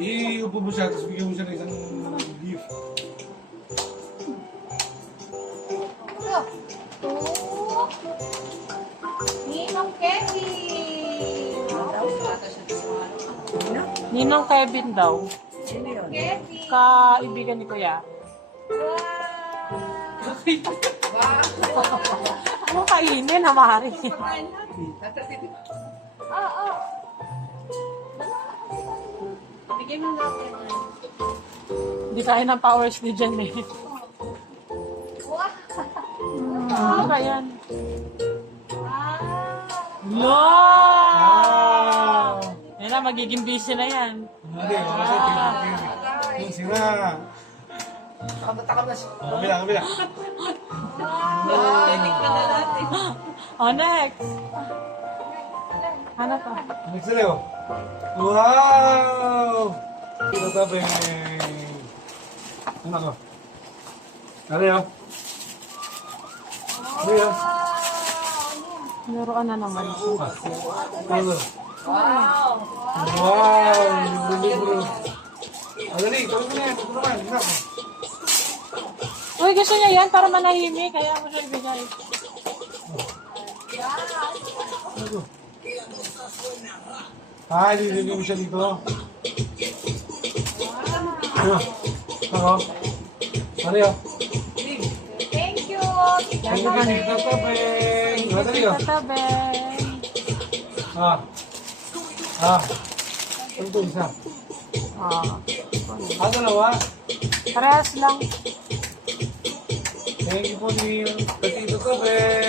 Iupo mo siya, tapos bigyan mo siya ng isang gift. Ninong Kevin! Ninong Kevin daw. Kevin! Kaibigan ni Kuya. Ano kainin, hamari? Oo. Bigay mo nga ako yan. Hindi kaya ng powers ni Jen eh. Wow! Ano ba yan? No! Yan na, magiging busy na yan. Hindi, yung sira. Kabila. Oh, next! Ano to? Next na Leo. Wow! Ito tabi. Ano ko? Ano yun? Ano yun? Laruan na naman. Ano? Wow! Wow! Yung libro. Dali, tawag mo na yan. Ito naman. Ito. Uy, gusto niya yan para manahimik. Kaya mo siya ibigay. Ano? Ah, lilagay mo siya dito. Ano? Ako? Ano yun? Thank you! Ano ka dito, tabi? Dali yun. Tatabeng. Ano ito isa? Ah, Dalawa. parehas lang. Thank you po ni Tito Tabi.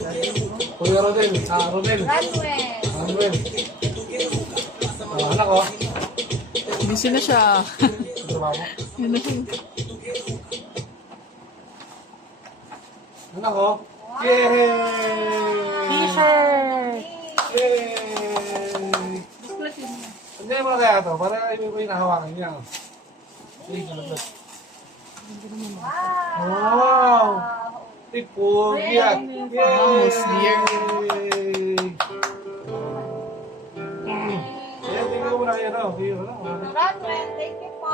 Kuya Rodel. Rodel. Manuel! Anak ko. Busy na siya. Trabaho. Yun na siya. Anak ko. Yay! T-shirt. Yay! Hindi mo kaya ito. Para iba yung nahawakan niya. Sige, kalabas. Wow! Tipo, yan. Mouse dear. Ayan, tingnan mo na yan. Manuel, thank you po!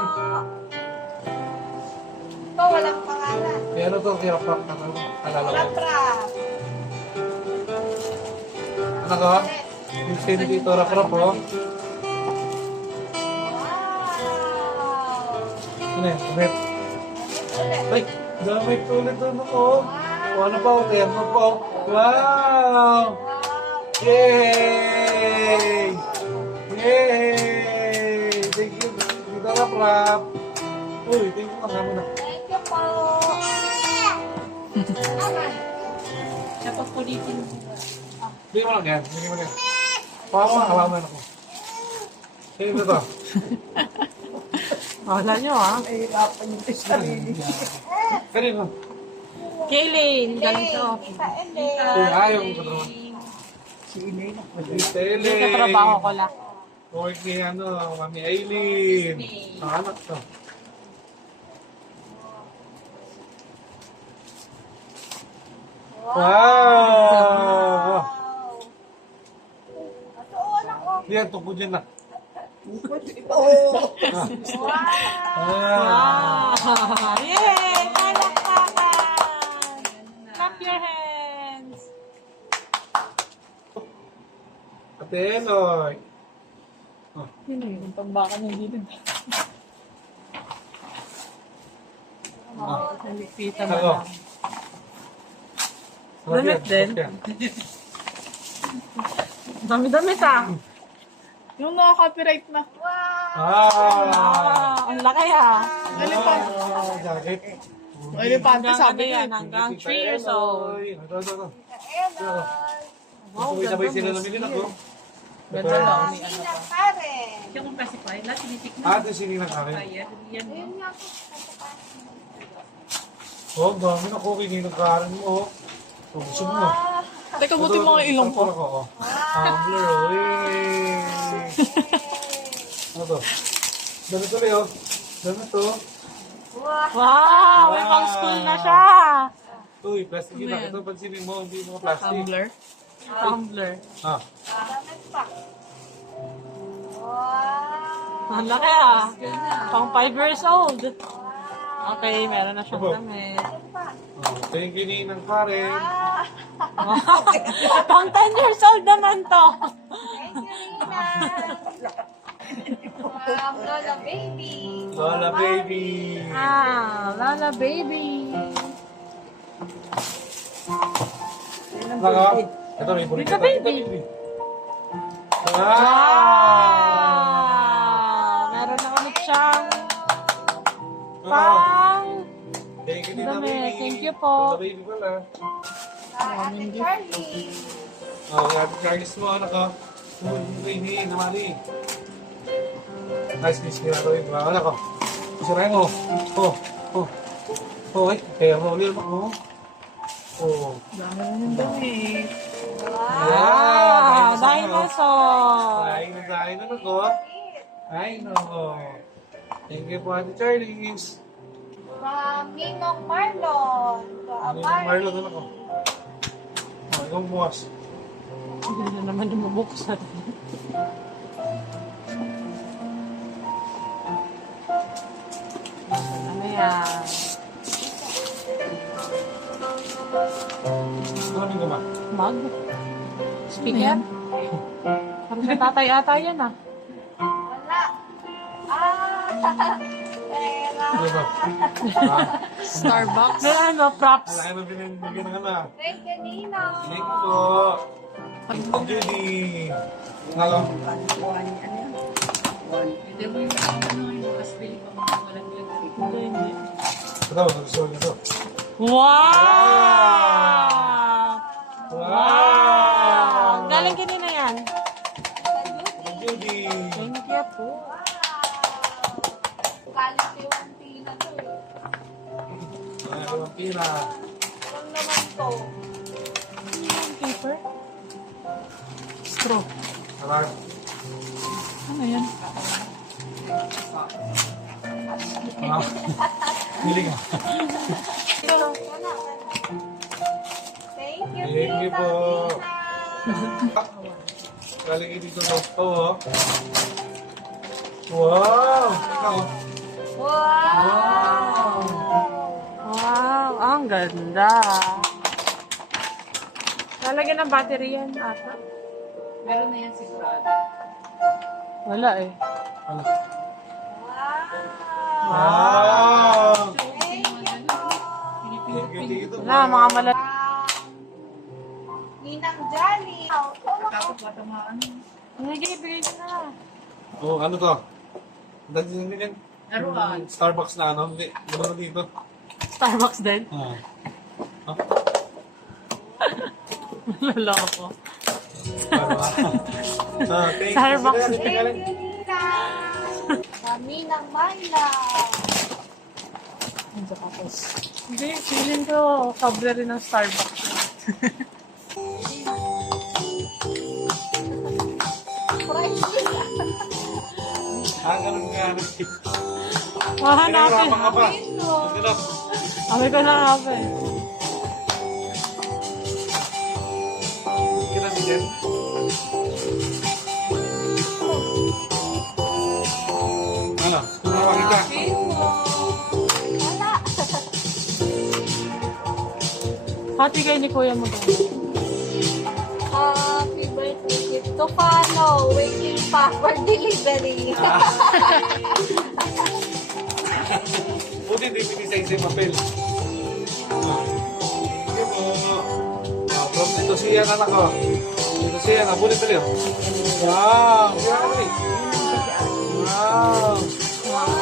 Ito, walang pangalan. Kaya ano to, kaya pap na alala ko. Rap-rap! Anak ko, yung sino dito, rap-rap po. Wow! Ano yan, damit. Ulit. Ay, damit ulit ano ko. O ano pa, kaya mo po. Wow! Yay! Yay! Thank you, dito rap-rap. Uy, thank you, kasama na. Thank you po! Aman. Siya pa pulitin. Bigyan mo lang yan, bigyan mo lang yan. Halaman ako. Sino ito to? Wala nyo ah. Kanino? Kaylin, ganito. Isa Ellen. Ayaw ko naman. Si Tele. Yung katrabaho ko lang. Work ni Mami Aileen. Ang anak to. Wow! Atuon ako. Yan, tungkol dyan na. Wow! Wow! Yay! Palakpakan! Clap your hands! Ate Eloy. Yun na yung pambaka niya dito. Nalipita mo Ako. lang. Damit din. Dami-damit ah. Yung naka-copyright na. Ah! Ang laki ah. Jacket. Elepante Hanggang sabi ano yan, niya. hanggang 3 years old. Ito. Wow, Sabay-sabay sila ganda namili mo. ako. Ganda lang. Sina Karen. Siya kung classify, lahat tinitikman. Ate, sininang kami. Yan, yan. Ayun nga po. Oh, ang dami na cookie. Ninagkaran mo. Oh, gusto mo. Teka, buti mo ang ilong ko. Tumbler, oh. Yay! Ano to? Dami tuloy, oh. Dami to. Wow! May pang school na siya! Uy, plastic yun. Ito, pansinin mo. Hindi mo plastic. Tumbler. Tumbler. Ah. Damit pa. Ang laki ah. Pang 5 years old. Okay, meron na siyang damit. Oh, thank you, Ninang Karen. Pang 10 years old naman to. Thank you, Rina. Lola baby. Lola baby. Ah, Lala baby. Naka, ito, may burrito. Rika baby. Ah, meron na kami siyang pang Thank you, Nina damit. baby. Thank you po. Lola baby pala. Ate Charlie. Oh, Ate Charles mo, anak ko. Baby, namali. Nice, nice, ginagawa yun. Anak ko. Sirayin mo. Ay, kaya mo ulit ako. Dami na ng damit. Ah, dinosaur. Ay, nasahin na ako. Ay, no. Thank you po, Ate Charles. From Ninong Marlon. Ano yung Marlon, anak ko? Oh, ikaw bukas. Hindi na naman yung mabuksan. Ano yan? Ano yung gama? Mug? Speaker? Parang sa tatay ata yan ah. Wala. Pera. Ano ba? Starbucks. May ano, props. Wala ka na binigyan ng ano. Thank you, Ninong. Thank you po. Thank you, Judy. Ano? Hindi, hindi. Ito, gusto ko ito. Wow! Wow! Galing kanina yan. Judy. Thank you po. Quality one tina to eh. Ay, ang pira. Alam naman to. Paper? Straw. Alam. Ano yan? Ah, Hiling ah. Wala. Thank you, Thank you Tita po. Tina. Galing dito sa ito, oh. Wow! Ikaw. Wow! Wow, ang ganda. Lalagyan ng battery yan ata. Meron na yan sigurado. Wala eh. Ano? Wow! Wow! Thank you po. Thank you dito. Wala, mga mala... Ninang Johnny. Tapos batamaan. Bigay, bigay ko na. Oh, ano to? Dagdag din yan. Laruan. Starbucks na ano? Hindi. Ano dito? Starbucks din. Ah. Lala ko. Thank Starbucks. you. Thank you, Nina. Kami ng Myla. Hindi, feeling ko kabre rin ng Starbucks. Ganun nga. Hanapin. Pinahirapan ka pa. Pagkirap. Kami ko hanapin. Pagkirap din. Ano? Tumawa kita. Wala. Hati kayo ni Kuya mo doon. Happy birthday gift to follow. Waiting pa for delivery. Buti di pinisay sa papel. Sige po. From dito siya na ako. Dito siya na. Buti pala yun. Wow! Kaya ka rin. Wow! Wow!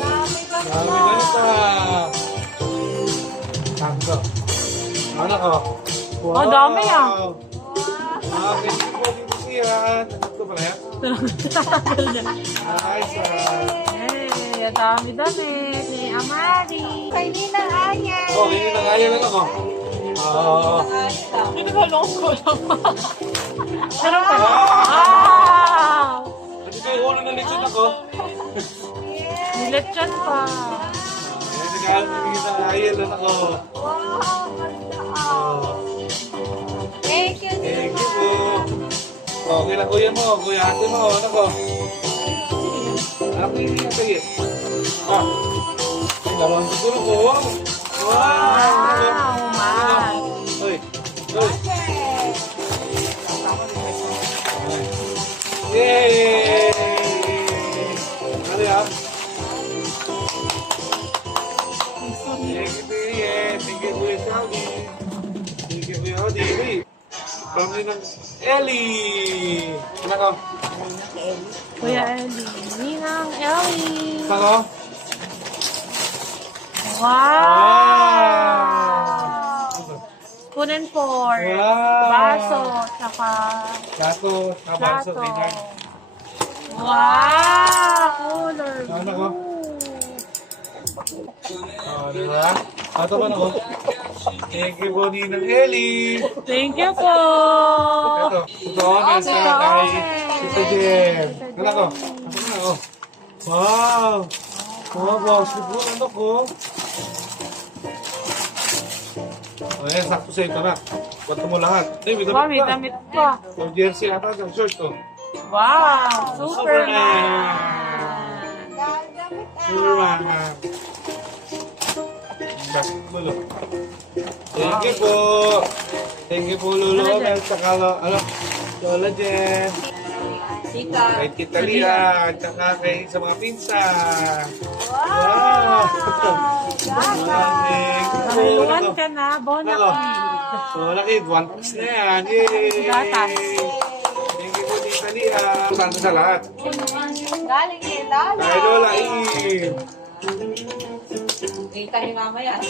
Dami ba Dami ganito ah. Tanto. Ano ko? Wow! Oh, dami ah. Thank you po dito siya. Nagkakto pala yan? Tinagal niya. Nice ah. Hey, ang dami-dami ni Amari. Kay Ninang Ayan. Oh, hindi na kaya lang ako. Oo. Hindi ko alam ko lang. Pero pa. Wow! Kasi kayo ulo na lechon ako. Niletsyan pa. Hindi na kaya lang ako. Wow, ganda ah. Oh. Thank you, Thank Nina. you po. Okay lang kuya mo, kuya ate mo, ano ko? Anak ko yung sige. Ah. Dalawang siguro ko. Wow! Wow, man. Uy. Uy. Yay! Ano yan? Thank you, Kuya. Thank you, Kuya Saudi. Thank you, Kuya Odi. Uy. Pamili ng Ellie. Ano ko? Kuya Ellie. Ninang Ellie. Ano? Wow! Spoon and fork. Wow! Baso. Tsaka Gato. Kabaso. plato. Tingnan. Wow! Color. Ano ko? Oh, diba? Ito ba ako? Thank you po, Ninang Ellie. Thank you po. Ito. Ito, nasa kay Tita Jem. Ano ko? Ano na ako? Wow! Wow, boss. Siguro ano ko? O yan, sakto sa ito na. Bato mo lahat. Ay, may Wow, may damit pa. damit pa. O jersey ata, ang short to. Wow! Superman! Superman. Basketball. Thank you po. Thank you po, Lolo. At saka, ano, Lola Jen. Sika. Kay Tita Lia. At saka kay sa mga pinsan. Wow! Thank you po. Nakaluan Ano? ka na, Bon Ano? Appetit. So, laki, one piece na yan. Yay! Gatas. Thank you po, Tita Lia. Saan sa lahat? Galing kay Lola. Kay Lola Eve. Kita ni Mama yan.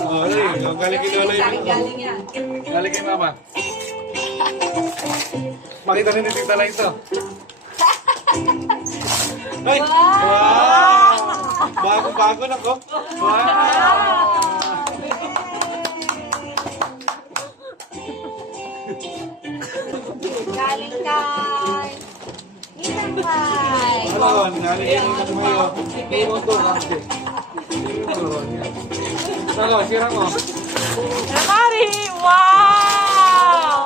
Oh, hey, galing kay Lola Eve. Galing yan. Galing kay Mama. Makita rin ni Tita Lai ito. Ay! Wow! Bago-bago na ko. Wow! Galing kay Ninang Mai. Ano, galing kay Tita Mayo. Puro to, kasi. Ano, sira mo. Mari! Wow!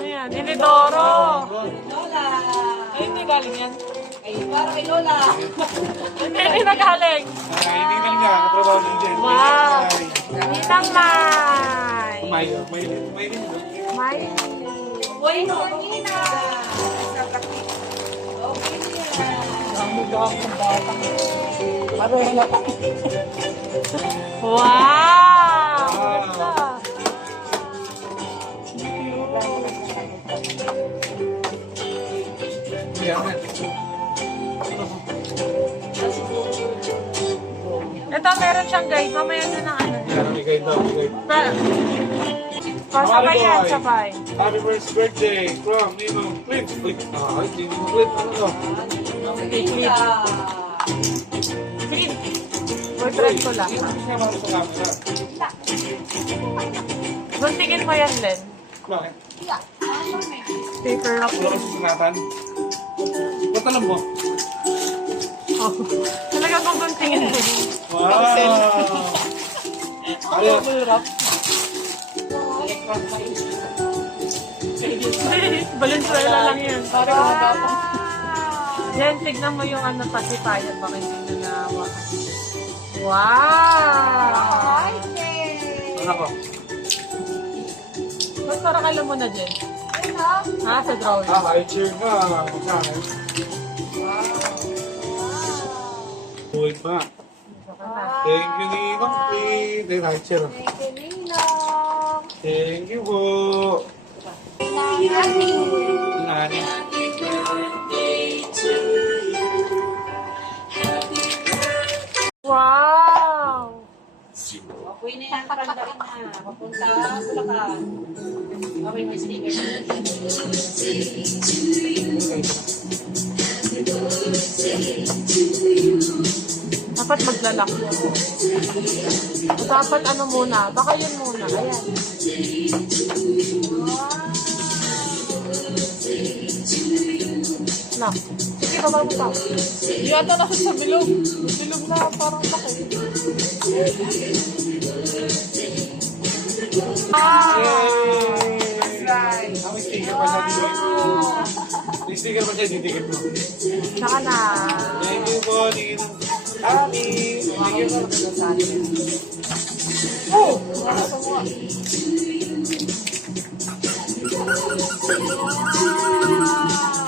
Ayan, Inidoro. Lola. Ay, hindi galing yan. Ay, para kay Lola. Hindi na galing. Ay, hindi galing nga. Katrabaho din dyan. Wow! Ninang Mai. May din. Mai. Uy, Nina. Okay niya. Wow! Ganda. Yan. Ito, meron siyang guide. Mamaya na ng ano. Yan, bigay daw, bigay. Sabay yan, sabay. Happy first birthday from Ninong Clip. Uy, ay, Ninong Clip. Ano to? Nina. Green. Boyfriend ko lang. Hindi siya marunong sa camera. Guntingin mo yan, Len. Bakit? Paper rock. Wala ka susunatan? Ba't alam mo? Oh. Talaga kung guntingin mo. Wow! Ano? Valenzuela lang yan. Jen, tignan mo yung ano, pacifier. Baka hindi na nawa. Wow! Ay, Jen. Ano ko? Ba't parang alam mo na, Jen? Ha? Sa drawing. High chair ka. Sa akin. Uy pa. Thank you, Ninong Clip. High chair. Thank you, Ninong. Thank you po. Nani. Nani. Wow! Okay na yan, parandarin na. Papunta, Bulacan. Okay, may sticker na. Dapat maglalak mo. Dapat ano muna. Baka yun muna. Ayan. Na. Sige, baba mo pa. Yata nasa sa bilog. Bilog na parang laki. Yay! Ang sticker pa sa May sticker pa siya, didikit mo. Saka na. Thank you po, Ninang Ami. Thank you po.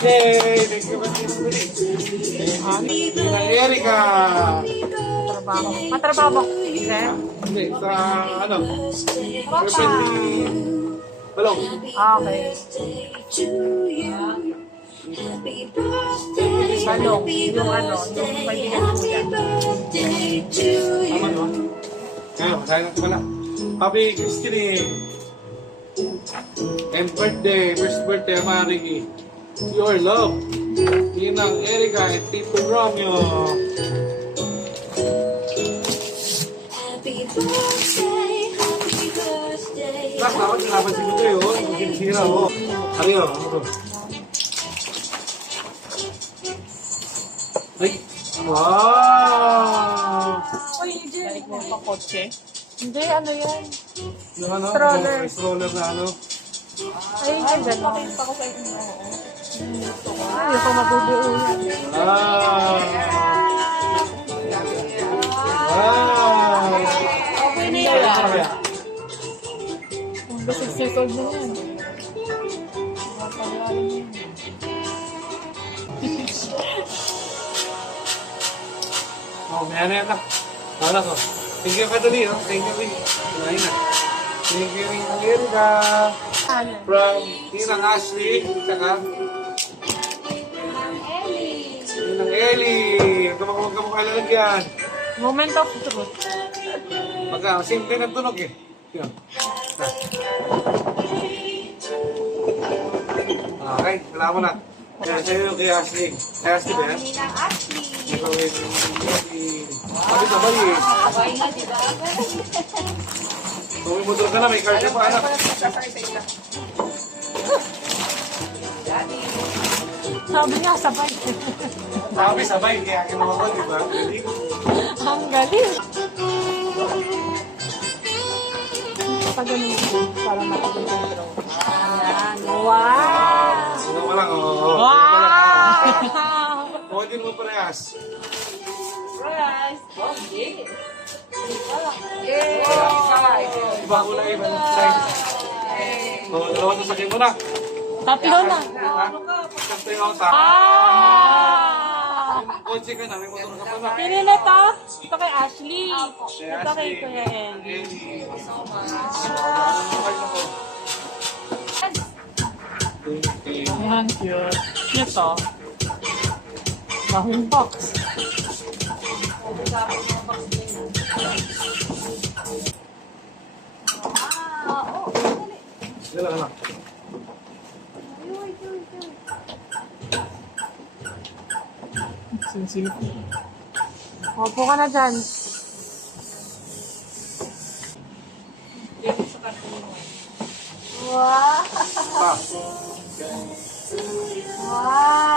Yay! Thank you po, Ninang Buli. Ninang Erika. Trabaho. Matrabaho. Okay. Hindi, sa ano? Girlfriend ni Balong. Okay. Balong. Yung ano, yung kaibigan ko yan. Tama no? Ngayon, masaya natin pala. Happy Christine. And birthday, first birthday, Mariki. Your love. Ninang Erika and Tito Romeo. Nak, dapat sinapansin ko kayo. Sinisira mo. Ariyo, ano to? Ay! Wow! Balik mo pa kotse. Hindi, ano yan? Yung ano? Stroller. Yung stroller na ano? Ay, yung gano'n. Pakita ko sa inyo. Ay, yung mabubuo yan. Ah! Wow! Okay na yan. Ang 6 years old na yan. Oh, may ano yan na. Wala ko. Thank you, Kadali. Oh. Thank you, Lee. Kumain na. Thank you, Lee. Erika. From Ninang Ashley. Saka Ninang Ellie. Huwag ka mong kalalagyan. Moment of truth. Pagka, simple ng tunog eh. Yan. Okay, wala mo na. Yan, sa'yo yung kay Ashley. Kay Ashley ba yan? Ninang Ashley. Ikaw yung sabay eh. Sabay na, di ba? Kung may motor ka na, may card ka pa, anak. Sabi niya, sabay. Sabi, sabay, kaya kinuha ko, di ba? Galing. Ang galing. Pag ganun ko, para matagal yung draw. Ayan. Wow! Sino mo lang, oo. Wow! Pwede mo parehas. Surprise! Okay. Iba kulay, iba size. So, dalawa sa sakin mo na. Tatlo na. Siyempre yung sa Ah! kotse ka na, may motor ka pa na. Pili na to. Ito kay Ashley. Kay Ito kay Ashley, Kuya Ellie. Ellie. Ayan, cute. Ito. Mahong box. Dala ka na. Sinsilip. Opo ka na dyan. Wow! Pa. Wow!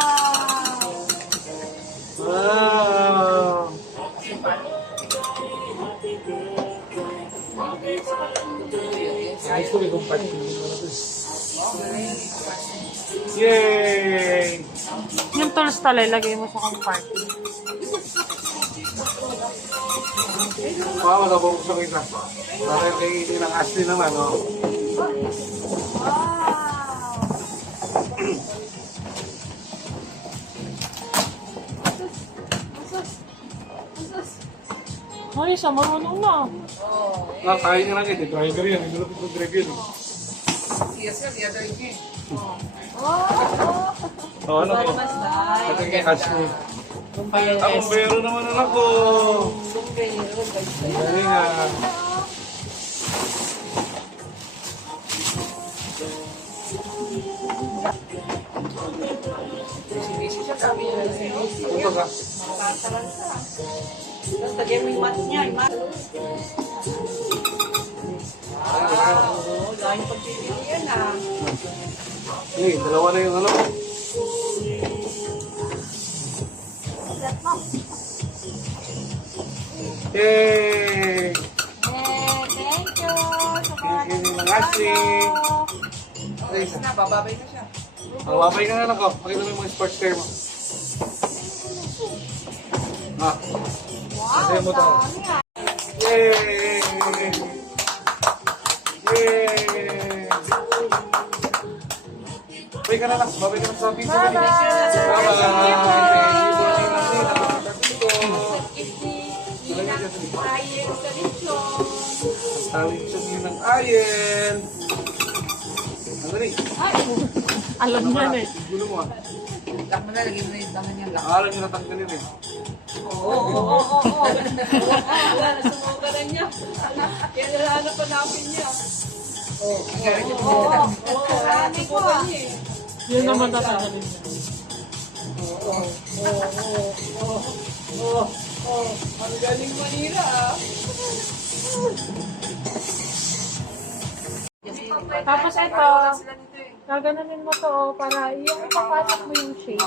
Wow! Ayos ko may kumpanya. Yay! Yung tools tala, ilagay mo sa compartment. Wow, nabubuksan kita. Para kay Ninang Ashley naman, oh. Ay, siya marunong na. Kaya niya lang ito. Driver yan. Hindi lang ito drive yun. Yes, sir. The other day. Oo, ano po? Ito kay Ashley. Ako, meron naman anak ko. Galing ah. Busy siya, sabi niya. Ito ka. Tapos lagyan mo yung mat niya. Yung mat. Oo, dahil pagpipili yan ah. Hey, dalawa na yung ano. Yay! Thank you. Thank you, Ninang Ashley. Okay, na, bababay na siya. Babay ka na lang ko. Pakita mo yung mga sports car mo. Wow, mo to. Yay! Yay! Babay ka na lang. Babay ka na sa video. Bye-bye! Tawid siya niyo ng Ariel. Ano rin? Alam niya na eh. Gulo mo ah. Lock mo na, lagyan mo na yung tangan niya lock. Alam niyo natanggalin eh. Oo. Nasumugaran niya. Yan na panapin niya. Marami ko ah. Yun naman tatanggalin niya. Ang galing manira ah. Tapos ito, gaganunin mo to oh, para yung ipapasok mo yung shape.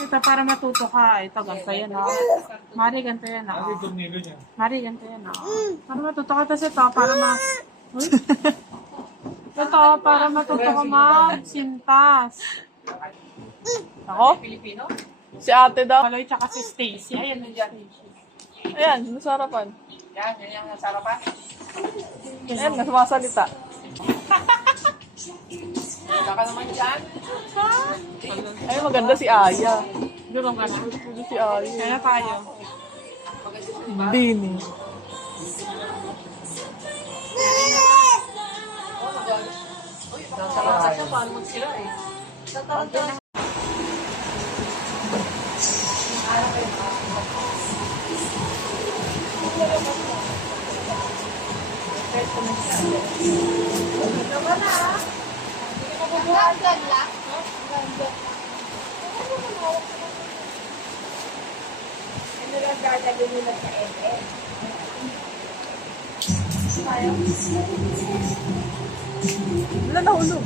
Ito para matuto ka. Ito, ganito yan oh. Mari, ganito yan Ano oh. yung tornilyo niya? Mari, ganito yan oh. Para matuto ka. Tapos ito, para Uy? Ito, para matuto ka magsintas. Ako? Pilipino? Si ate daw. Kaloy tsaka si Stacy. Ayan, nandiyan. Ayan, nasa harapan. Yan yung nasa harapan. Ayan, nasumasalita. Wala ka naman dyan. Ay, maganda si Aya. Ganun ka na. Maganda si Aya. Kaya tayo. Dini. Tataranta siya, paano magsira eh. Tataranta. Wala nahulog.